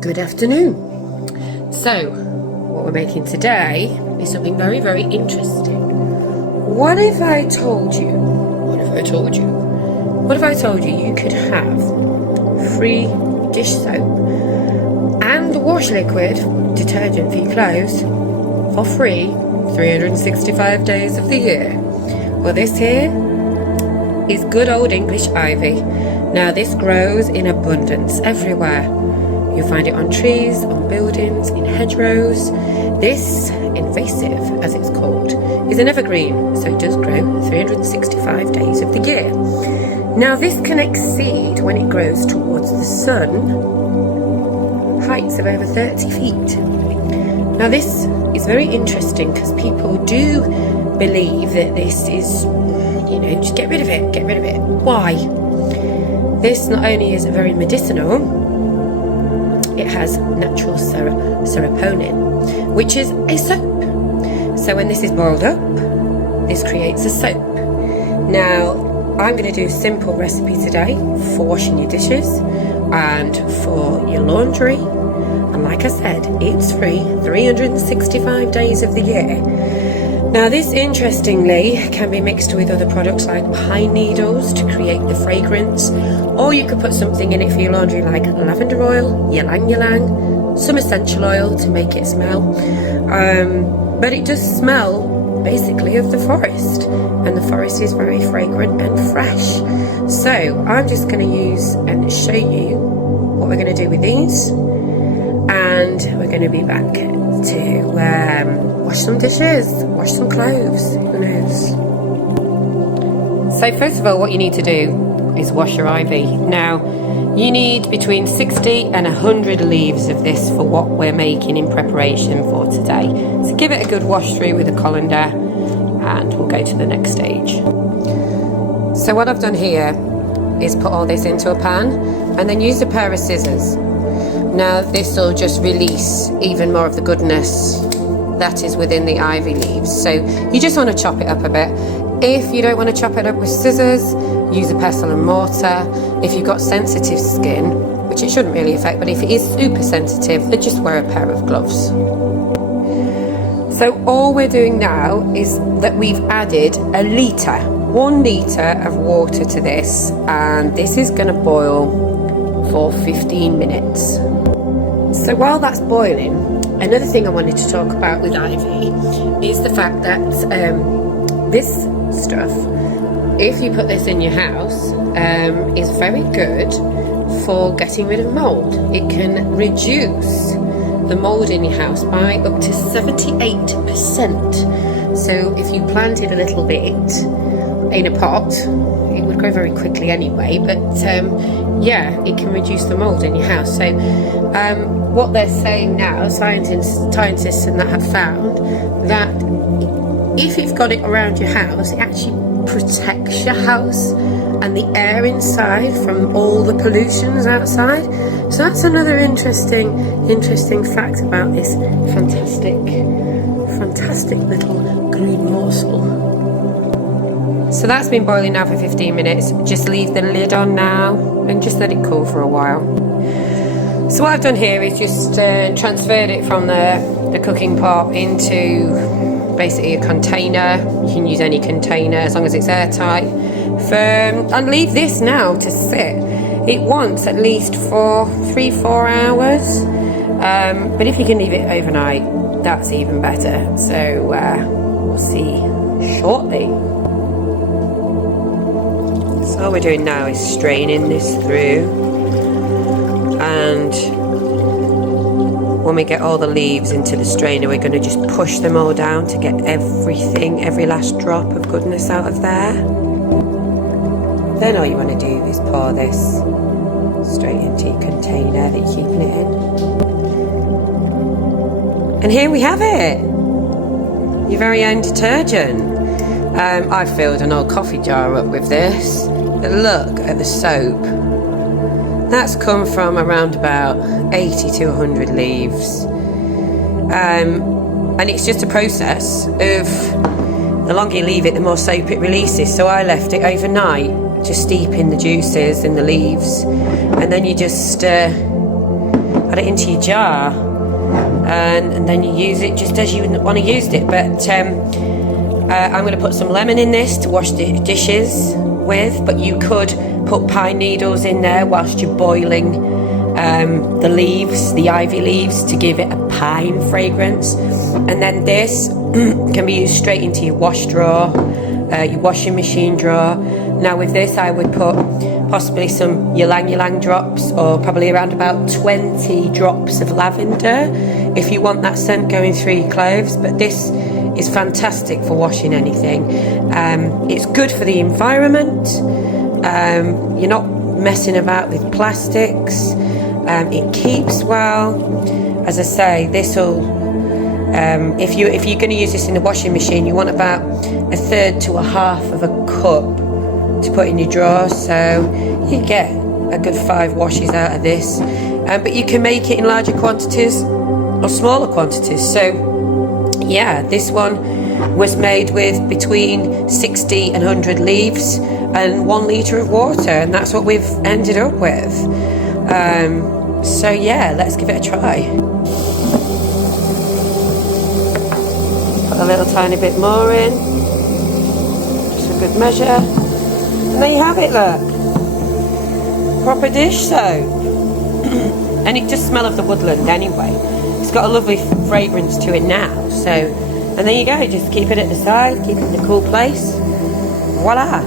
Good afternoon. So, what we're making today is something very, very interesting. What if I told you you could have free dish soap and wash liquid detergent for your clothes for free 365 days of the year? Well, this here is good old English ivy. Now, this grows in abundance everywhere. You'll find it on trees, on buildings, in hedgerows. This invasive, as it's called, is an evergreen, so it does grow 365 days of the year. Now, this can exceed, when it grows towards the sun, heights of over 30 feet. Now, this is very interesting because people do believe that this is, just get rid of it. Why? This not only is very medicinal, it has natural serotonin, which is a soap. So when this is boiled up, this creates a soap. Now, I'm going to do a simple recipe today for washing your dishes and for your laundry. And like I said, it's free 365 days of the year. Now, this, interestingly, can be mixed with other products like pine needles to create the fragrance, or you could put something in it for your laundry like lavender oil, ylang ylang, some essential oil to make it smell. But it does smell basically of the forest, and the forest is very fragrant and fresh. So I'm just going to use and show you what we're going to do with these, and we're going to be back to wash some dishes, wash some clothes, who knows. So first of all, what you need to do is wash your ivy. Now, you need between 60 and 100 leaves of this for what we're making in preparation for today. So give it a good wash through with a colander and we'll go to the next stage. So what I've done here is put all this into a pan and then use a pair of scissors. Now, this will just release even more of the goodness that is within the ivy leaves. So you just want to chop it up a bit. If you don't want to chop it up with scissors, use a pestle and mortar. If you've got sensitive skin, which it shouldn't really affect, but if it is super sensitive, then just wear a pair of gloves. So all we're doing now is that we've added 1 litre of water to this, and this is going to boil for 15 minutes. So while that's boiling, another thing I wanted to talk about with ivy is the fact that this stuff, if you put this in your house, is very good for getting rid of mould. It can reduce the mould in your house by up to 78%. So if you planted a little bit in a pot, it would grow very quickly anyway, but it can reduce the mould in your house. So what they're saying now, scientists and that have found that if you've got it around your house, it actually protects your house and the air inside from all the pollutions outside. So that's another interesting fact about this fantastic little green morsel. So that's been boiling now for 15 minutes. Just leave the lid on now and just let it cool for a while. So what I've done here is just transferred it from the cooking pot into basically a container. You can use any container as long as it's airtight. And leave this now to sit. It wants at least for 3-4 hours. But if you can leave it overnight, that's even better. So we'll see shortly. So all we're doing now is straining this through, and when we get all the leaves into the strainer, we're going to just push them all down to get every last drop of goodness out of there. Then all you want to do is pour this straight into your container that you're keeping it in. And here we have it, your very own detergent. I've filled an old coffee jar up with this. But look at the soap. That's come from around about 80 to 100 leaves. And it's just a process of the longer you leave it, the more soap it releases. So I left it overnight, just steep in the juices in the leaves. And then you just add it into your jar, and then you use it just as you want to use it. But I'm going to put some lemon in this to wash the dishes with, but you could put pine needles in there whilst you're boiling the leaves, the ivy leaves, to give it a pine fragrance. And then this can be used straight into your wash drawer, your washing machine drawer. Now with this I would put possibly some ylang ylang drops, or probably around about 20 drops of lavender if you want that scent going through your clothes. But this is fantastic for washing anything. It's good for the environment. You're not messing about with plastics. It keeps well. As I say, this will if you're going to use this in the washing machine, you want about 1/3 to 1/2 of a cup to put in your drawer, so you get a good 5 washes out of this. But you can make it in larger quantities or smaller quantities. So yeah, this one was made with between 60 and 100 leaves and 1 litre of water, and that's what we've ended up with. So yeah, let's give it a try. Put a little tiny bit more in, just a good measure, and there you have it, look. Proper dish soap. And it does smell of the woodland anyway. It's got a lovely fragrance to it now. So, and there you go, just keep it at the side, keep it in a cool place. Voila.